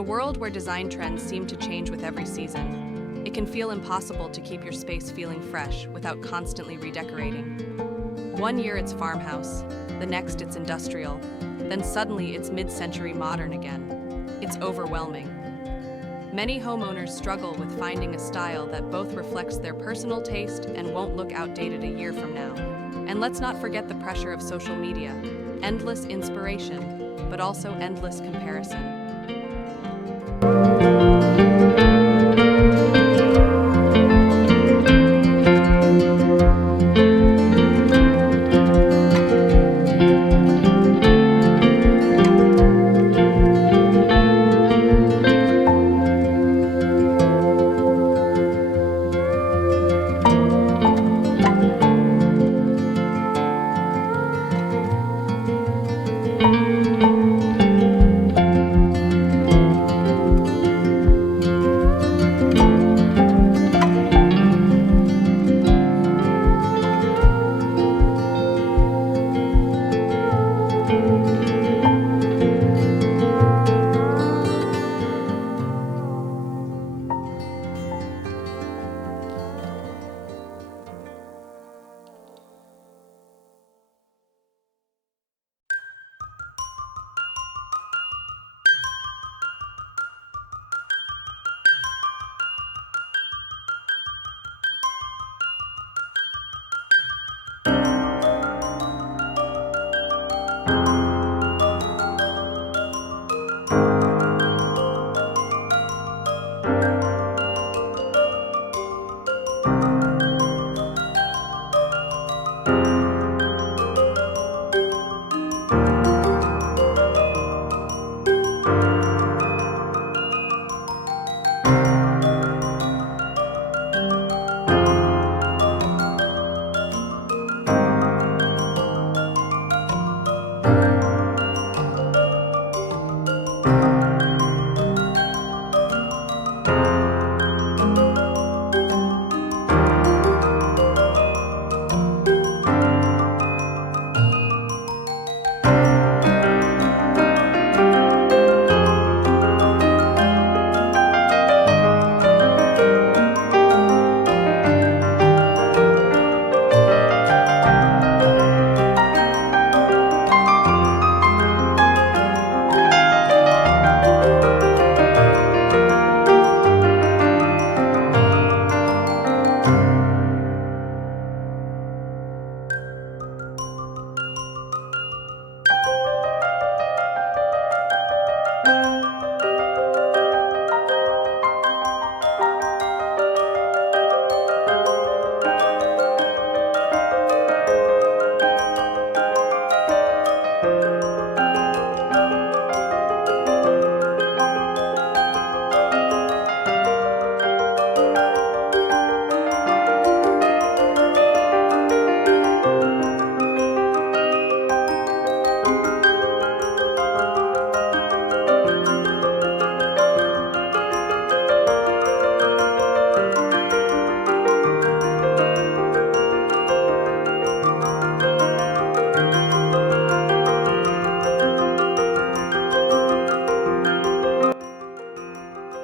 a world where design trends seem to change with every season, it can feel impossible to keep your space feeling fresh without constantly redecorating. One year it's farmhouse, the next it's industrial, then suddenly it's mid-century modern again. It's overwhelming. Many homeowners struggle with finding a style that both reflects their personal taste and won't look outdated a year from now. And let's not forget the pressure of social media, endless inspiration, but also endless comparison.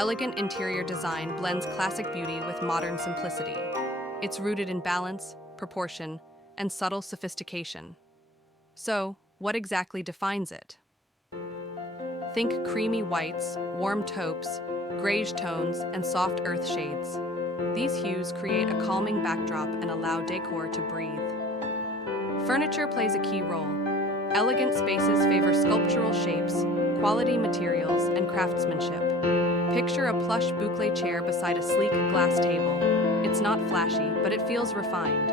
Elegant interior design blends classic beauty with modern simplicity. It's rooted in balance, proportion, and subtle sophistication. So, what exactly defines it? Think creamy whites, warm taupes, grayish tones, and soft earth shades. These hues create a calming backdrop and allow decor to breathe. Furniture plays a key role. Elegant spaces favor sculptural shapes, quality materials, and craftsmanship. Picture a plush boucle chair beside a sleek glass table. It's not flashy, but it feels refined.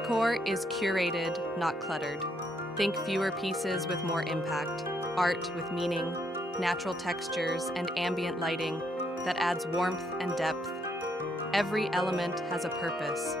Decor is curated, not cluttered. Think fewer pieces with more impact, art with meaning, natural textures, and ambient lighting that adds warmth and depth. Every element has a purpose.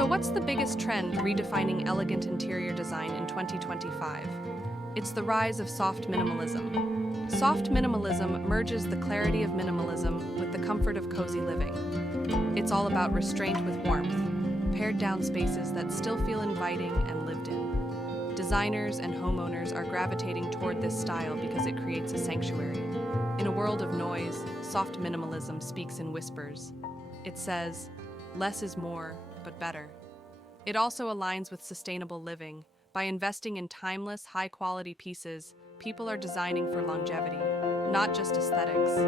So what's the biggest trend redefining elegant interior design in 2025? It's the rise of soft minimalism. Soft minimalism merges the clarity of minimalism with the comfort of cozy living. It's all about restraint with warmth, pared down spaces that still feel inviting and lived in. Designers and homeowners are gravitating toward this style because it creates a sanctuary. In a world of noise, soft minimalism speaks in whispers. It says, less is more, but better. It also aligns with sustainable living. By investing in timeless, high-quality pieces, people are designing for longevity, not just aesthetics.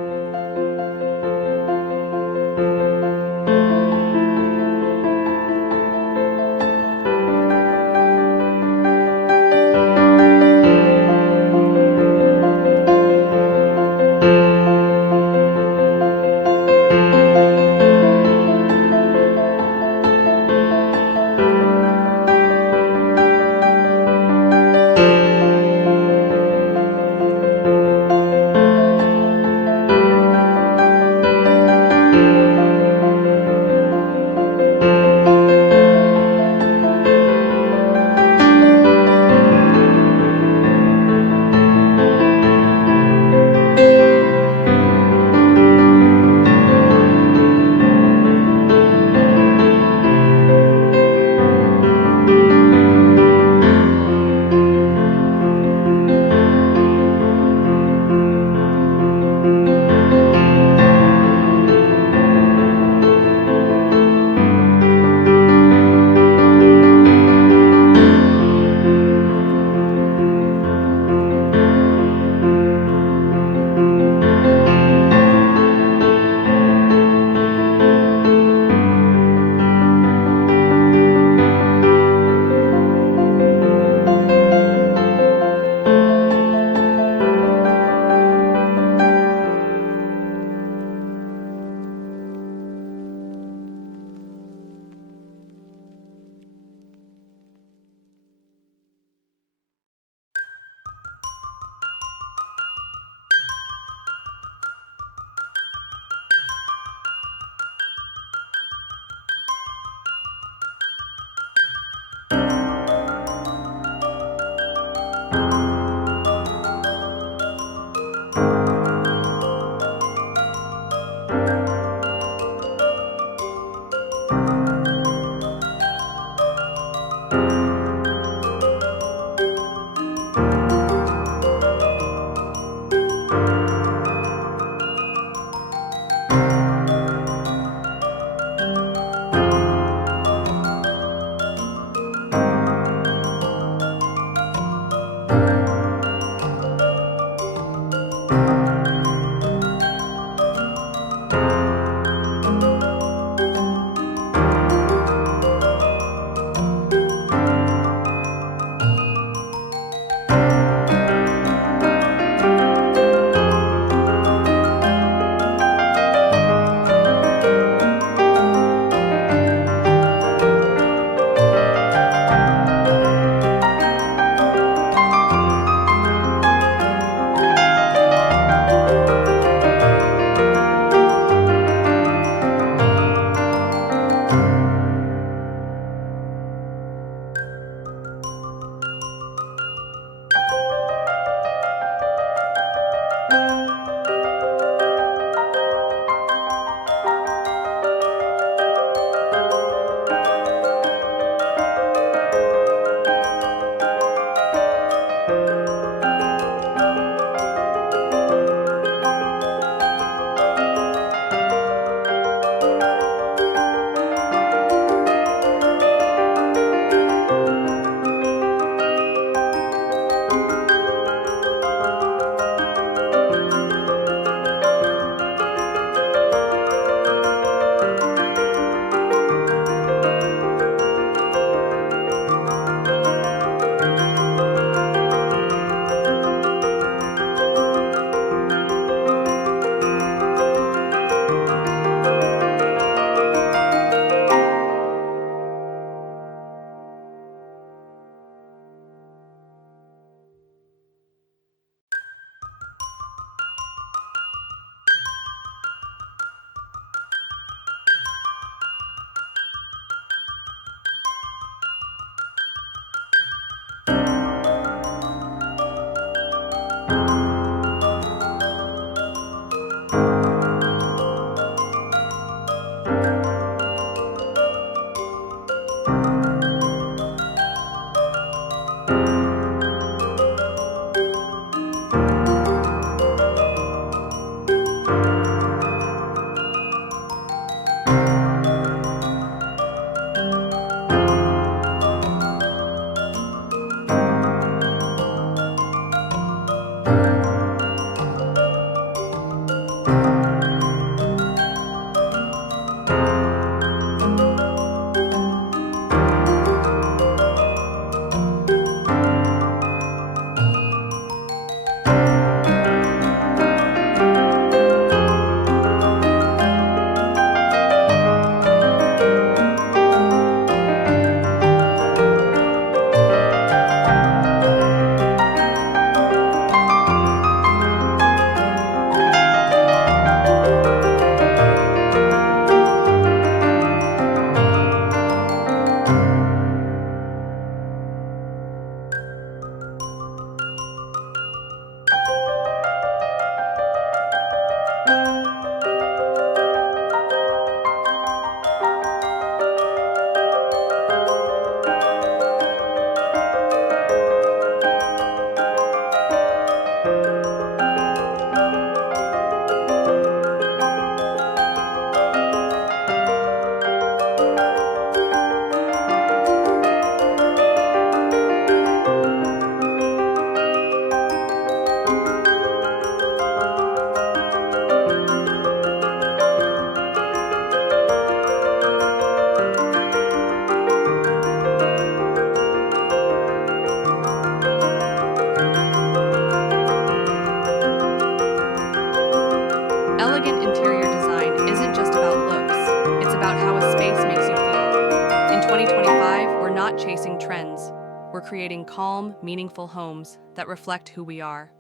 Elegant interior design isn't just about looks, it's about how a space makes you feel. In 2025, we're not chasing trends. We're creating calm, meaningful homes that reflect who we are.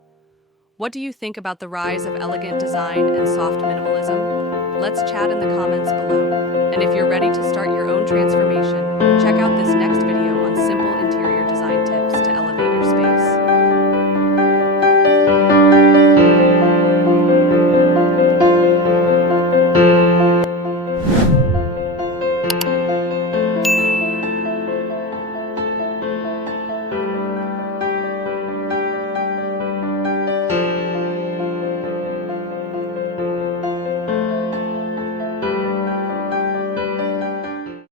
What do you think about the rise of elegant design and soft minimalism? Let's chat in the comments below. And if you're ready to start your own transformation, check out this next video